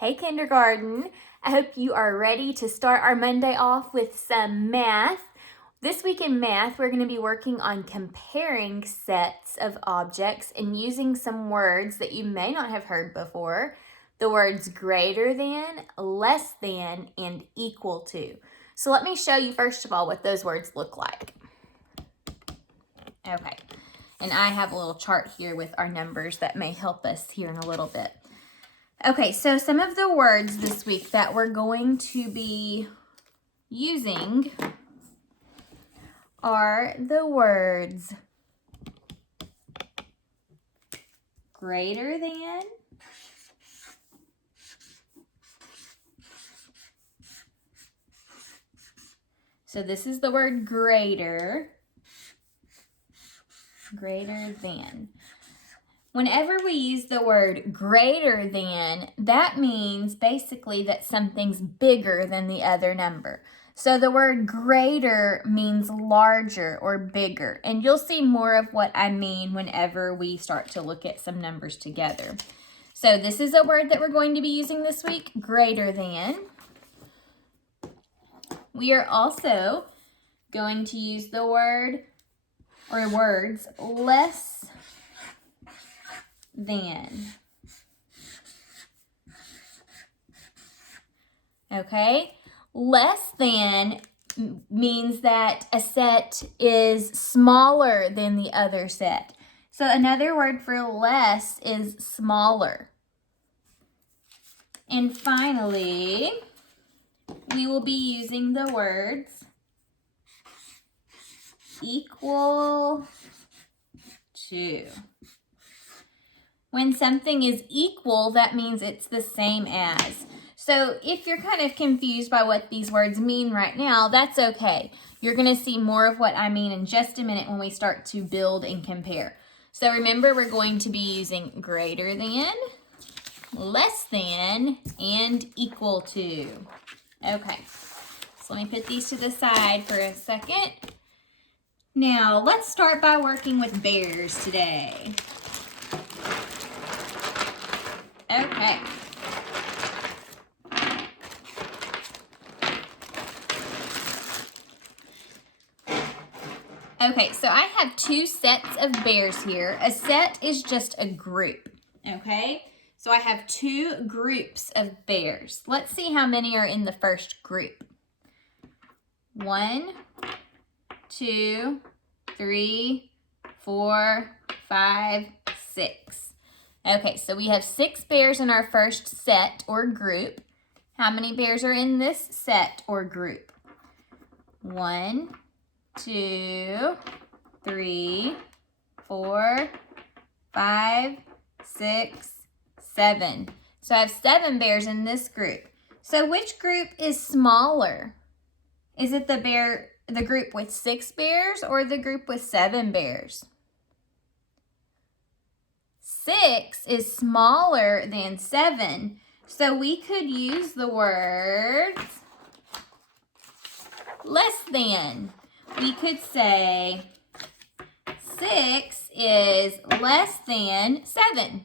Hey kindergarten, I hope you are ready to start our Monday off with some math. This week in math, we're going to be working on comparing sets of objects and using some words that you may not have heard before. The words greater than, less than, and equal to. So let me show you first of all what those words look like. Okay, and I have a little chart here with our numbers that may help us here in a little bit. Okay, so some of the words this week that we're going to be using are the words greater than, so this is the word greater than. Whenever we use the word greater than, that means basically that something's bigger than the other number. So the word greater means larger or bigger. And you'll see more of what I mean whenever we start to look at some numbers together. So this is a word that we're going to be using this week, greater than. We are also going to use the word or words less than. Okay, less than means that a set is smaller than the other set. So another word for less is smaller. And finally, we will be using the words equal to. When something is equal, that means it's the same as. So if you're kind of confused by what these words mean right now, that's okay. You're going to see more of what I mean in just a minute when we start to build and compare. So remember, we're going to be using greater than, less than, and equal to. Okay, so let me put these to the side for a second. Now, let's start by working with bears today. Okay. Okay, so I have two sets of bears here. A set is just a group, okay? So I have two groups of bears. Let's see how many are in the first group. 1, 2, 3, 4, 5, 6. Okay, so we have 6 bears in our first set or group. How many bears are in this set or group? 1, 2, 3, 4, 5, 6, 7. So I have 7 bears in this group. So which group is smaller? Is it the group with 6 bears or the group with 7 bears? 6 is smaller than 7. So we could use the words less than. We could say 6 is less than 7.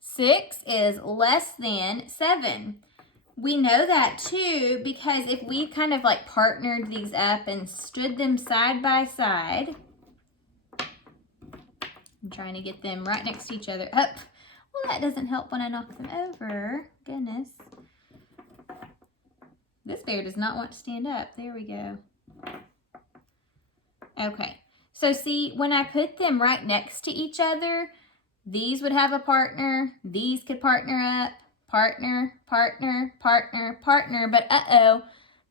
6 is less than 7. We know that too because if we kind of like partnered these up and stood them side by side, I'm trying to get them right next to each other. Up. Well, that doesn't help when I knock them over. Goodness. This bear does not want to stand up. There we go. Okay. So see, when I put them right next to each other, these would have a partner. These could partner up. Partner, partner, partner, partner. But uh-oh,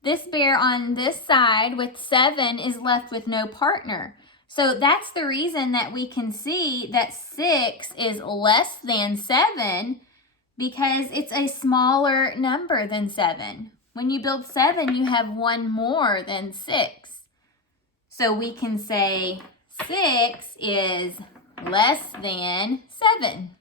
this bear on this side with 7 is left with no partner. So that's the reason that we can see that 6 is less than 7 because it's a smaller number than 7. When you build 7, you have one more than 6. So we can say 6 is less than 7.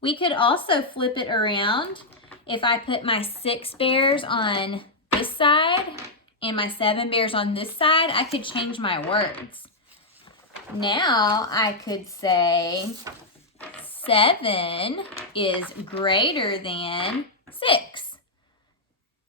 We could also flip it around. If I put my 6 bears on this side and my 7 bears on this side, I could change my words. Now I could say 7 is greater than 6.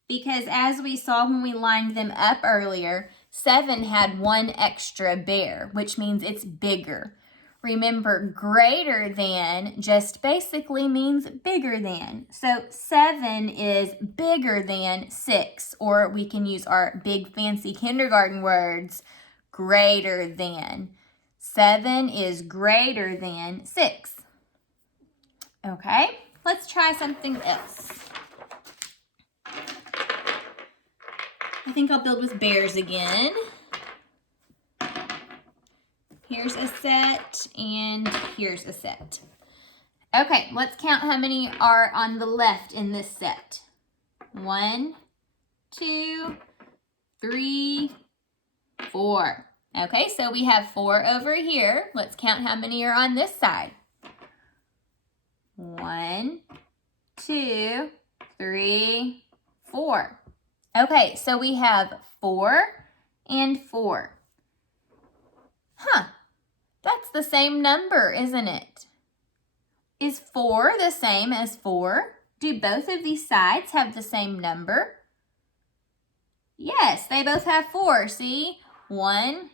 Because as we saw when we lined them up earlier, 7 had one extra bear, which means it's bigger. Remember, greater than just basically means bigger than. So 7 is bigger than 6, or we can use our big fancy kindergarten words, greater than. 7 is greater than 6. Okay, let's try something else. I think I'll build with bears again. Here's a set, and here's a set. Okay, let's count how many are on the left in this set. 1, 2, 3, 4. Okay, so we have 4 over here. Let's count how many are on this side. 1, 2, 3, 4. Okay, so we have 4 and 4. Huh. That's the same number, isn't it? Is 4 the same as 4? Do both of these sides have the same number? Yes, they both have 4. See? 1,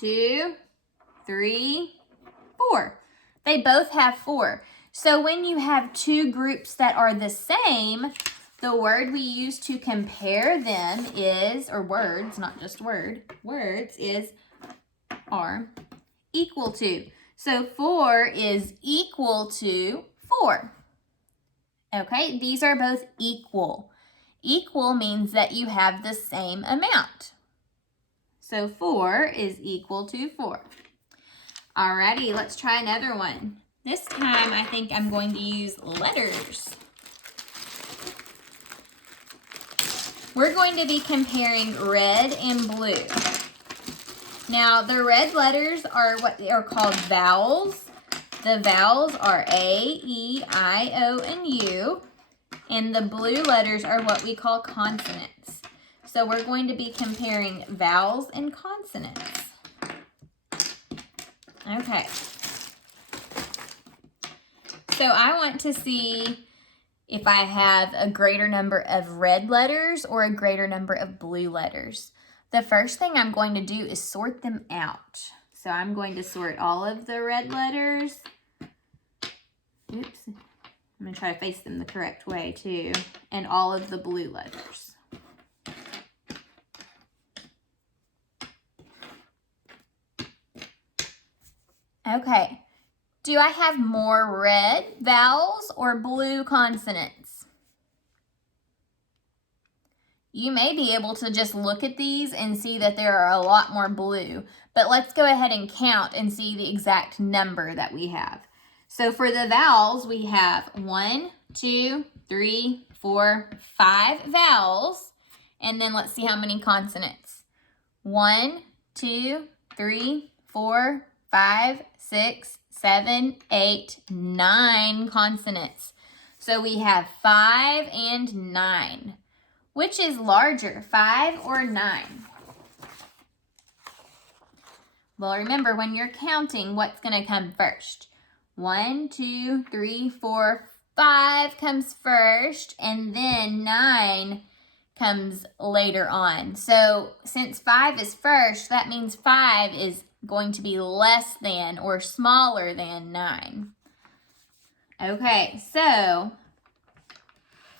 2, 3, 4. They both have 4. So when you have two groups that are the same, the word we use to compare them is, or words, not just word, words is are equal to. So 4 is equal to 4. Okay, these are both equal. Equal means that you have the same amount. So 4 is equal to 4. Alrighty, let's try another one. This time I think I'm going to use letters. We're going to be comparing red and blue. Now, the red letters are what are called vowels. The vowels are A, E, I, O, and U. And the blue letters are what we call consonants. So we're going to be comparing vowels and consonants. Okay. So I want to see if I have a greater number of red letters or a greater number of blue letters. The first thing I'm going to do is sort them out. So I'm going to sort all of the red letters. Oops. I'm going to try to face them the correct way too. And all of the blue letters. Okay. Do I have more red vowels or blue consonants? You may be able to just look at these and see that there are a lot more blue, but let's go ahead and count and see the exact number that we have. So for the vowels, we have 1, 2, 3, 4, 5 vowels, and then let's see how many consonants. 1, 2, 3, 4, 5, 6, 7, 8, 9 consonants. So we have 5 and 9. Which is larger, 5 or 9? Well, remember, when you're counting, what's going to come first? 1, 2, 3, 4, 5 comes first, and then 9 comes later on. So since 5 is first, that means 5 is going to be less than or smaller than 9. Okay, so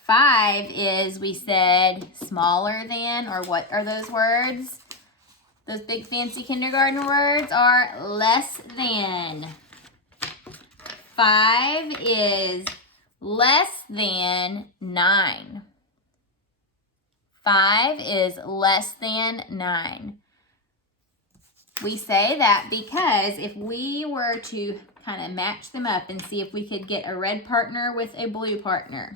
5 is, we said, smaller than, or what are those words? Those big fancy kindergarten words are less than. 5 is less than 9. 5 is less than 9. We say that because if we were to kind of match them up and see if we could get a red partner with a blue partner.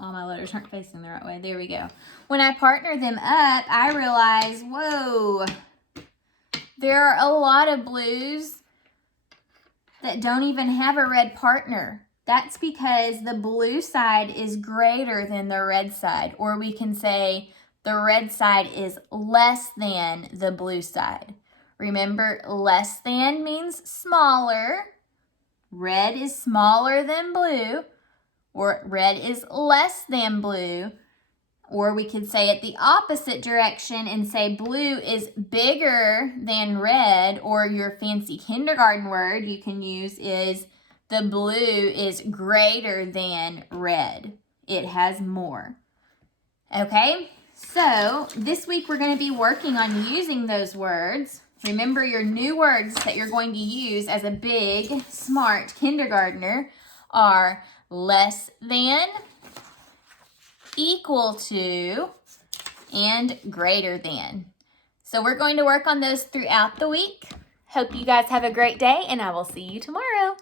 All my letters aren't facing the right way. There we go. When I partner them up, I realize, whoa, there are a lot of blues that don't even have a red partner. That's because the blue side is greater than the red side. Or we can say the red side is less than the blue side. Remember, less than means smaller. Red is smaller than blue, or red is less than blue. Or we could say it the opposite direction and say blue is bigger than red, or your fancy kindergarten word you can use is the blue is greater than red. It has more. Okay, so this week we're going to be working on using those words. Remember, your new words that you're going to use as a big, smart kindergartner are less than, equal to, and greater than. So we're going to work on those throughout the week. Hope you guys have a great day, and I will see you tomorrow.